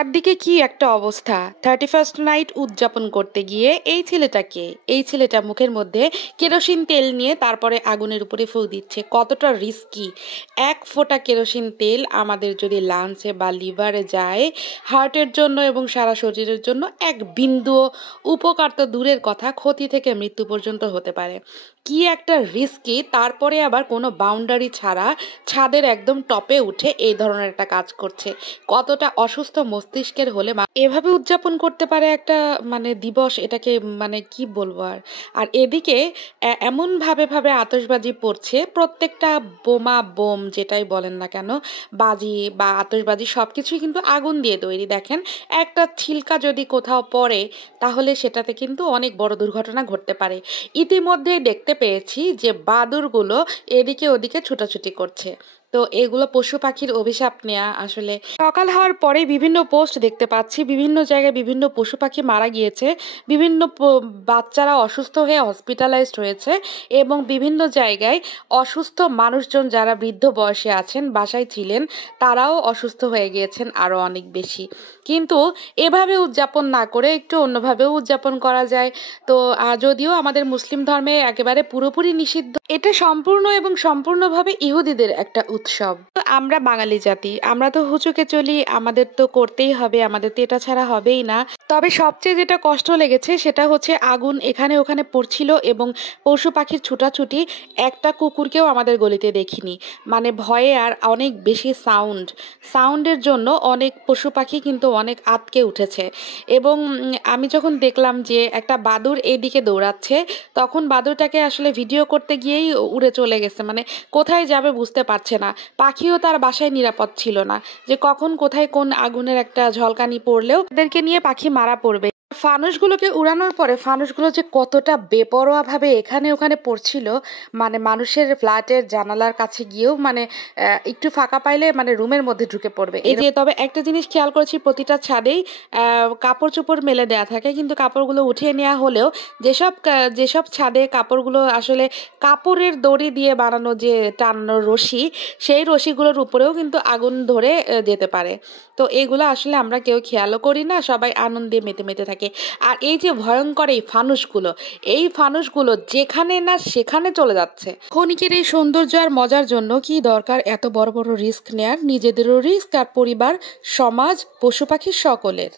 চারদিকে কি একটা অবস্থা! 31st নাইট উদযাপন করতে গিয়ে এই ছেলেটা মুখের মধ্যে কেরোসিন তেল নিয়ে তারপরে আগুনের উপরে ফু দিচ্ছে। কতটা রিস্কি! এক ফোঁটা কেরোসিন তেল আমাদের যদি লাংসে বা লিভারে যায়, হার্টের জন্য এবং সারা শরীরের জন্য এক বিন্দুও উপকার তো দূরের কথা, ক্ষতি থেকে মৃত্যু পর্যন্ত হতে পারে। কি একটা রিস্কি! তারপরে আবার কোনো বাউন্ডারি ছাড়া ছাদের একদম টপে উঠে এই ধরনের একটা কাজ করছে। কতটা অসুস্থ মস্তিষ্কের হলে এভাবে উদযাপন করতে পারে একটা দিবস, এটাকে কি বলবো আর। আর এদিকে এমন ভাবে আতশবাজি পড়ছে, প্রত্যেকটা বোমা বোম যেটাই বলেন না কেন, বাজি বা আতশবাজি সবকিছুই কিন্তু আগুন দিয়ে তৈরি। দেখেন, একটা ছিলকা যদি কোথাও পড়ে তাহলে সেটাতে কিন্তু অনেক বড় দুর্ঘটনা ঘটতে পারে। ইতিমধ্যে দেখতে পেয়েছি যে বাদুড়গুলো এদিকে ওদিকে ছুটাছুটি করছে। তো এগুলো পশু পাখির অভিশাপ নেওয়া। আসলে সকাল হওয়ার পরে বিভিন্ন পোস্ট দেখতে পাচ্ছি, বিভিন্ন জায়গায় বিভিন্ন পশু পাখি মারা গিয়েছে, বিভিন্ন বাচ্চারা অসুস্থ হয়ে হসপিটালাইজড হয়েছে, এবং বিভিন্ন জায়গায় অসুস্থ মানুষজন যারা বৃদ্ধ বয়সে আছেন, বাসায় ছিলেন, তারাও অসুস্থ হয়ে গিয়েছেন আরও অনেক বেশি। কিন্তু এভাবে উদযাপন না করে একটু অন্যভাবেও উদযাপন করা যায়। তো যদিও আমাদের মুসলিম ধর্মে একেবারে পুরোপুরি নিষিদ্ধ, এটা সম্পূর্ণ এবং সম্পূর্ণভাবে ইহুদিদের একটা উৎসব। তো আমরা বাঙালি জাতি, আমরা তো হুচুকে চলি, আমাদের তো করতেই হবে, আমাদের তো এটা ছাড়া হবেই না। তবে সবচেয়ে যেটা কষ্ট লেগেছে সেটা হচ্ছে আগুন এখানে ওখানে পড়ছিল এবং পশু পাখির ছুটাছুটি। একটা কুকুরকেও আমাদের গলিতে দেখিনি, ভয়ে আর অনেক বেশি সাউন্ডের জন্য অনেক পশু পাখি কিন্তু অনেক আতকে উঠেছে। এবং আমি যখন দেখলাম যে একটা বাদুড় এইদিকে দৌড়াচ্ছে, তখন বাদুড়টাকে আসলে ভিডিও করতে গিয়েই উড়ে চলে গেছে, কোথায় যাবে বুঝতে পারছে না। পাখিও তার বাসায় নিরাপদ ছিল না, যে কখন কোথায় কোন আগুনের একটা ঝলকানি পড়লেও তাদেরকে নিয়ে পাখি মারা পড়বে। ফানুসগুলোকে উড়ানোর পরে ফানুসগুলো যে কতটা বেপরোয়াভাবে এখানে ওখানে পড়ছিল, মানুষের ফ্ল্যাটের জানালার কাছে গিয়েও একটু ফাঁকা পাইলে রুমের মধ্যে ঢুকে পড়বে। এই যে, তবে একটা জিনিস খেয়াল করেছি, প্রতিটা ছাদেই কাপড় চোপড় মেলে দেয়া থাকে, কিন্তু কাপড়গুলো উঠিয়ে নেওয়া হলেও যেসব ছাদে কাপড়গুলো আসলে কাপড়ের দড়ি দিয়ে বানানো, যে টানানোর রশি, সেই রশিগুলোর উপরেও কিন্তু আগুন ধরে যেতে পারে। তো এগুলো আসলে আমরা কেউ খেয়ালও করি না, সবাই আনন্দে মেতে মেতে থাকে। আর এই যে ভয়ঙ্কর এই ফানুসগুলো যেখানে না সেখানে চলে যাচ্ছে। ক্ষণিকের এই সৌন্দর্য আর মজার জন্য কি দরকার এত বড় বড় রিস্ক নেয়ার? নিজেদেরও রিস্ক, আর পরিবার, সমাজ, পশু পাখি সকলের।